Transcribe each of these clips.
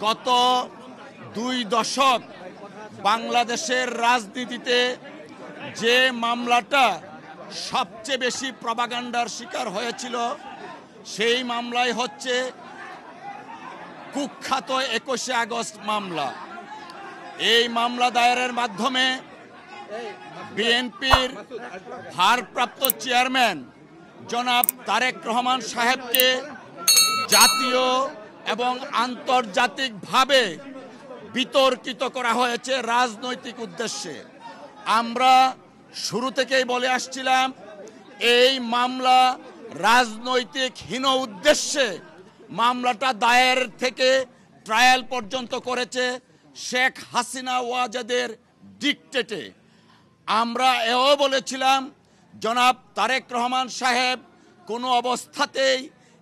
গত 2 দশক বাংলাদেশের রাজনীতিতে যে মামলাটা সবচেয়ে বেশি প্রপাগান্ডার শিকার হয়েছিল সেই মামলাই হচ্ছে কুখ্যাত 21শে আগস্ট মামলা। এই মামলা দায়েরের মাধ্যমে বিএনপির ভারপ্রাপ্ত চেয়ারম্যান জনাব তারেক রহমান সাহেবকে জাতীয় এবং আন্তর্জাতিকভাবে বিতর্কিত করা হয়েছে রাজনৈতিক উদ্দেশ্যে। আমরা শুরু থেকেই বলে আসছিলাম এই মামলা রাজনৈতিক হীন উদ্দেশ্যে মামলাটা দায়ের থেকে ট্রায়াল পর্যন্ত করেছে শেখ হাসিনা ওয়াজেদের ডিকটেটে। আমরা এও বলেছিলাম জনাব তারেক রহমান সাহেব কোনো অবস্থাতেই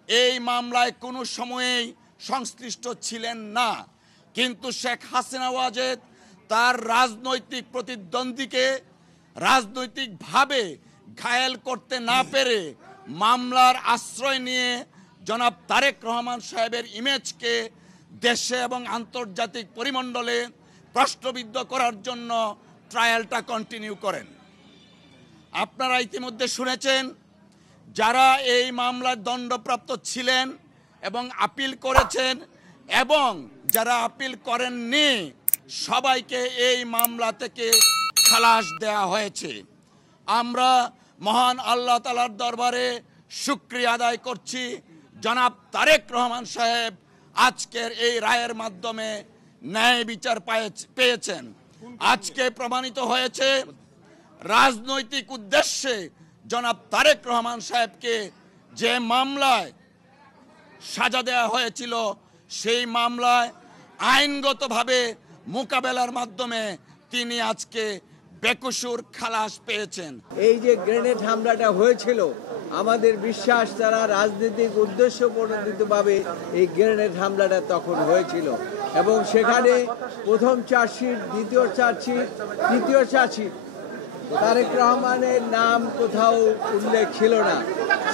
এই মামলায় কোনো সময়েই সংশ্লিষ্ট ছিলেন না, কিন্তু শেখ হাসিনা ওয়াজেদ তার রাজনৈতিক প্রতিদ্বন্দ্বীকে রাজনৈতিকভাবে ঘায়েল করতে না পেরে মামলার আশ্রয় নিয়ে জনাব তারেক রহমান সাহেবের ইমেজকে দেশে এবং আন্তর্জাতিক পরিমণ্ডলে প্রশ্নবিদ্ধ করার জন্য ট্রায়ালটা কন্টিনিউ করেন। আপনারা ইতিমধ্যে শুনেছেন যারা এই মামলার দণ্ডপ্রাপ্ত ছিলেন এবং আপিল করেছেন এবং যারা আপিল করেননি সবাইকে এই মামলা থেকে খালাস দেয়া হয়েছে। আমরা মহান আল্লাহ তাআলার দরবারে শুকরিয়া আদায় করছি জনাব তারেক রহমান সাহেব আজকের এই রায়ের মাধ্যমে ন্যায় বিচার পেয়েছেন। আজকে প্রমাণিত হয়েছে রাজনৈতিক উদ্দেশ্যে জনাব তারেক রহমান সাহেবকে যে মামলায় সাজা দেওয়া হয়েছিল সেই মামলায় আইনগতভাবে মোকাবেলার মাধ্যমে তিনি আজকে বেকসুর খালাস পেয়েছেন। এই যে গ্রেনেড হামলাটা হয়েছিল আমাদের বিশ্বাস তারা রাজনৈতিক উদ্দেশ্য প্রণোদিতভাবে এই গ্রেনেড হামলাটা তখন হয়েছিল এবং সেখানে প্রথম চার্জশিট, দ্বিতীয় চার্জশিট, তৃতীয় চার্জশিট তারেক রহমানের নাম কোথাও উল্লেখ ছিল না।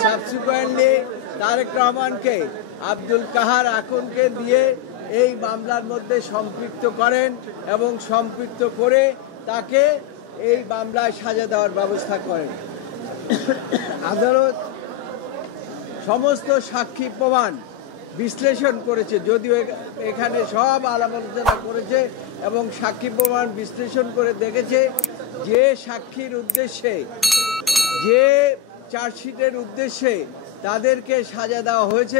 সাবসিকুয়েন্টলি তারেক রহমানকে আব্দুল কাহার আকনকে দিয়ে এই মামলার মধ্যে সম্পৃক্ত করেন এবং সম্পৃক্ত করে তাকে এই মামলায় সাজা দেওয়ার ব্যবস্থা করেন। আদালত সমস্ত সাক্ষী প্রমাণ বিশ্লেষণ করেছে, যদিও এখানে সব আলাপ আলোচনা করেছে এবং সাক্ষী প্রমাণ বিশ্লেষণ করে দেখেছে যে সাক্ষীর উদ্দেশ্যে, যে চার্জশিটের উদ্দেশ্যে তাদেরকে সাজা দেওয়া হয়েছে,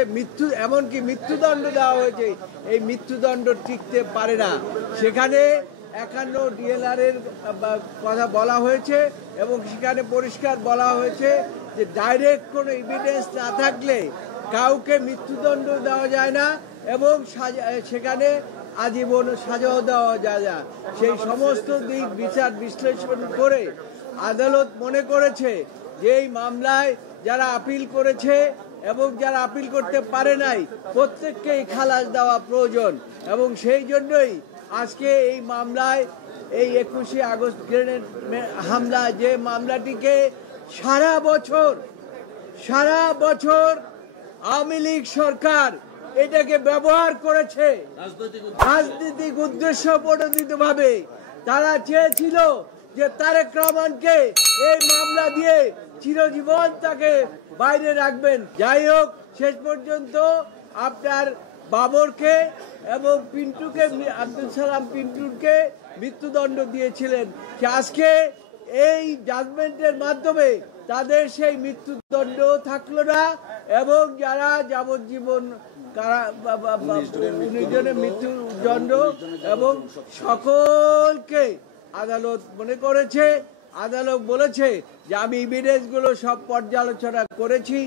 এমনকি মৃত্যুদণ্ড দেওয়া হয়েছে, এই মৃত্যুদণ্ড টিকতে পারে না। সেখানে 51 DLR এর কথা বলা হয়েছে এবং সেখানে পরিষ্কার বলা হয়েছে যে ডাইরেক্ট কোনো এভিডেন্স না থাকলে কাউকে মৃত্যুদণ্ড দেওয়া যায় না এবং সেখানে আজীবন সাজাও দেওয়া যায় না। সেই সমস্ত দিক বিচার বিশ্লেষণ করে আদালত মনে করেছে যে এই মামলায় যারা আপিল করেছে এবং যারা আপিল করতে পারে নাই প্রত্যেককেই খালাস দেওয়া প্রয়োজন এবং সেই জন্যই আজকে এই মামলায় এই 21শে আগস্ট গ্রেনেড হামলা যে মামলাটিকে সারা বছর আওয়ামী লীগ সরকার এটাকে ব্যবহার করেছে রাজনৈতিক উদ্দেশ্য প্রণোদিতভাবে। তারা চেয়েছিল যে তারেক রহমানকে এই মামলা দিয়ে চিরজীবন তাকে বাইরে রাখবেন। যাই হোক, শেষ পর্যন্ত আপনার বাবরকে এবং পিন্টুকে, আব্দুল সালাম পিন্টুকে মৃত্যুদণ্ড দিয়েছিলেন। আজকে এই জাজমেন্টের মাধ্যমে তাদের সেই মৃত্যুদণ্ড থাকলো না এবং যারা যাবজ্জীবন 19 জনের মৃত্যুদণ্ড এবং সকলকে আদালত মনে করেছে, আদালত বলেছে যে আমি এভিডেন্সগুলো সব পর্যালোচনা করেছি,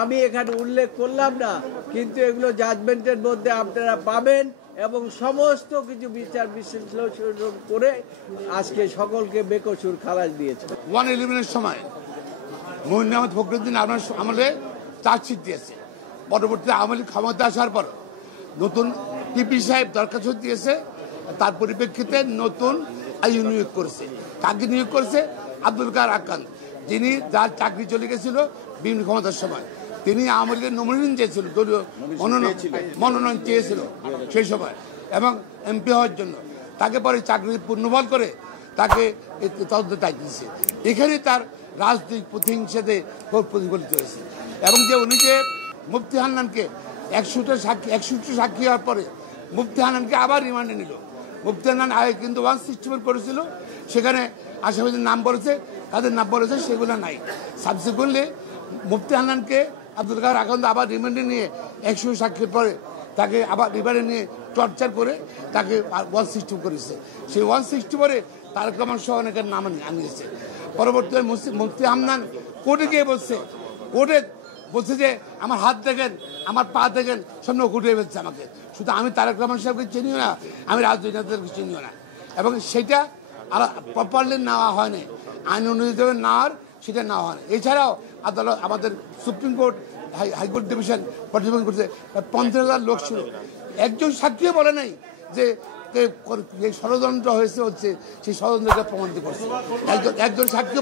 আমি এখানে উল্লেখ করলাম না, কিন্তু এগুলো জাজমেন্টের মধ্যে আপনারা পাবেন এবং সমস্ত কিছু বিচার বিশ্লেষণ করে আজকে সকলকে বেকসুর খালাস দিয়েছে। 111-এর সময় মঈন আহমেদ ফখরুদ্দিন আমলে চার্জশিট দিয়েছে। পরবর্তীতে আওয়ামী লীগ ক্ষমতা আসার পর নতুন টিপি সাহেব দরখাস্ত দিয়েছে, তার পরিপ্রেক্ষিতে নতুন আইন নিয়োগ করেছে। কাকে নিয়োগ করেছে? আব্দুল কাহার আকান, যিনি যার চাকরি চলে গেছিল বিভিন্ন ক্ষমতার সময়। তিনি আওয়ামী লীগের নমিনেশন চেয়েছিল, দলীয় মনোনয়ন চেয়েছিল সেই সময়। এবং এমপি হওয়ার জন্য। তাকে পরে চাকরি পূর্ণবল করে তাকে তদন্ত দায়িত্ব দিচ্ছে। এখানে তার রাজনৈতিক প্রতিহিংসাতে প্রতিফলিত হয়েছে। এবং যে উনি যে মুফতি হান্নানকে 100টা সাক্ষী হওয়ার পরে মুফতি হান্নানকে আবার রিমান্ডে নিল। মুফতি হান্নান আগে কিন্তু 164 করেছিল, সেখানে আসামিদের নাম বলেছে, তাদের নাম বলেছে সেগুলো নাই। সাবসিকুয়েন্টলি মুফতি হান্নানকে আব্দুল কাদের আকন্দ আবার রিমান্ডে নিয়ে 100 সাক্ষীর পরে তাকে আবার রিমান্ডে নিয়ে টর্চার করে তাকে 160 করেছে। সেই 160 পরে তারেক রহমান সহ অনেকের নাম আনিয়েছে। পরবর্তীতে মুফতি হান্নান কোর্টে গিয়ে বলছে যে আমার হাত দেখেন, আমার পা দেখেন, সব কুটিয়ে ফেলছে আমাকে। শুধু আমি তারেক রহমান সাহেবকে চিনিও না, আমি রাজনীতিকে চিনিও না। এবং সেটা প্রপারলি নেওয়া হয়নি, আইন অনুযায়ী নেওয়ার সেটা নেওয়া হয়নি। এছাড়াও আদালত, আমাদের সুপ্রিম কোর্ট, হাইকোর্ট ডিভিশন পর্যবেক্ষণ করছে 50,000 লোক ছিল। একজন সাক্ষীও বলে নাই যে ষড়যন্ত্র হচ্ছে সেই ষড়যন্ত্রকে প্রমাণিত করছে। একজন সাক্ষী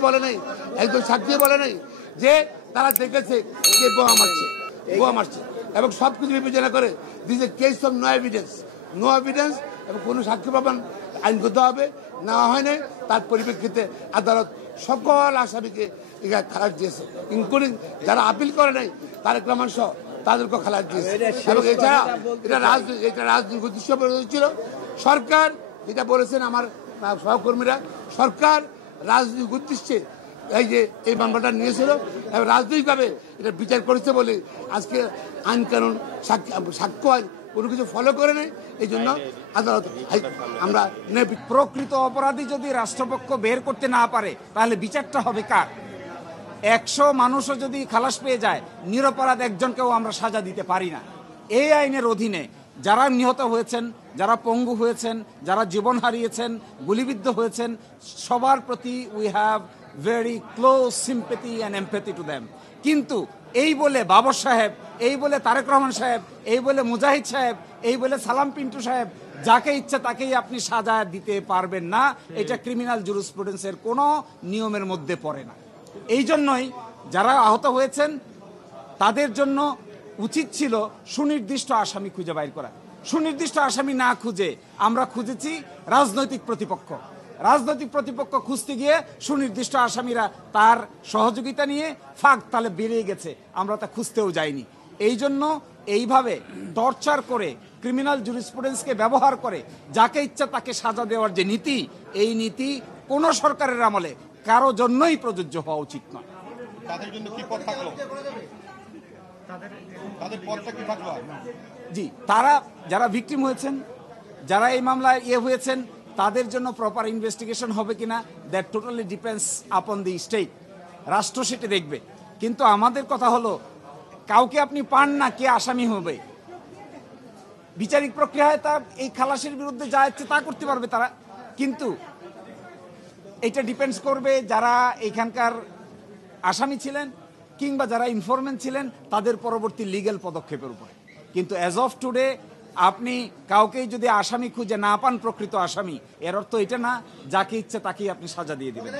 বলে নাই যে তারা দেখেছে কে বোমা মারছে এবং সবকিছু বিবেচনা করে this a case of no evidence এবং কোনো সাক্ষী প্রমাণ আইনগত হবে নেওয়া হয় নাই। তার পরিপ্রেক্ষিতে আদালত সকল আসামিকে খালাস দিয়েছে, ইনক্লুডিং যারা আপিল করে নাই তারেক রহমান সহ তাদেরকেও খালাস দিয়েছে। এবং এছাড়া এটা রাজনৈতিক উদ্দেশ্য ছিল। সরকার যেটা বলেছেন আমার সহকর্মীরা, সরকার রাজনৈতিক উদ্দেশ্যে এই মামলাটা নিয়েছিল এবং রাজনৈতিকভাবে এটা বিচার করেছে বলে আজকে আইন কানুন, সাক্ষ্য আইন কোনো কিছু ফলো করে নেই। এই জন্য আদালত আমরা প্রকৃত অপরাধী যদি রাষ্ট্রপক্ষ বের করতে না পারে তাহলে বিচারটা হবে কার? 100 মানুষও যদি খালাস পেয়ে যায়, নিরপরাধ একজনকেও আমরা সাজা দিতে পারি না। এই আইনের অধীনে যারা নিহত হয়েছেন, যারা পঙ্গু হয়েছেন, যারা জীবন হারিয়েছেন, গুলিবিদ্ধ হয়েছেন, সবার প্রতি we have very close sympathy and empathy to them. কিন্তু এই বলে বাবর সাহেব, এই বলে তারেক রহমান সাহেব, এই বলে মুজাহিদ সাহেব, এই বলে সালাম পিন্টু সাহেব, যাকে ইচ্ছা তাকেই আপনি সাজা দিতে পারবেন না। এটা ক্রিমিনাল জুরিসপ্রুডেন্সের কোনো নিয়মের মধ্যে পড়ে না। এই জন্যই যারা আহত হয়েছেন তাদের জন্য উচিত ছিল সুনির্দিষ্ট আসামি খুঁজে বাইর করা। সুনির্দিষ্ট আসামি না খুঁজে আমরা খুঁজেছি রাজনৈতিক প্রতিপক্ষ খুঁজতে গিয়ে সুনির্দিষ্ট আসামিরা তার সহযোগিতা নিয়ে ফাঁক তালে বেরিয়ে গেছে, আমরা তা খুঁজতেও যাইনি। এই জন্য এইভাবে টর্চার করে, ক্রিমিনাল জুরিসপ্রুডেন্সকে ব্যবহার করে যাকে ইচ্ছা তাকে সাজা দেওয়ার যে নীতি, এই নীতি কোনো সরকারের আমলে কারো জন্যই প্রযোজ্য হওয়া উচিত নয়। তাদের জন্য কি পথ থাকলো? তাদের পথটা কি থাকলো? জি, তারা যারা ভিকটিম হয়েছেন, যারা এই মামলায় হয়েছেন, তাদের জন্য প্রপার ইনভেস্টিগেশন হবে কিনা, that totally depends upon the state. রাষ্ট্র সেটা দেখবে। কিন্তু আমাদের কথা হলো, কাউকে আপনি পান না কে আসামি হবে। বিচারিক প্রক্রিয়ায় তার এই খালাসের বিরুদ্ধে যা ইচ্ছে তা করতে পারবে তারা, কিন্তু এটা ডিপেন্ডস করবে যারা এখানকার আসামি ছিলেন কিংবা যারা ইনফরমেন্ট ছিলেন তাদের পরবর্তী লিগ্যাল পদক্ষেপের উপরে। কিন্তু অ্যাজ অফ টুডে আপনি কাউকেই যদি আসামি খুঁজে না পান, প্রকৃত আসামি, এর অর্থ এটা না যাকে ইচ্ছে তাকেই আপনি সাজা দিয়ে দিবেন।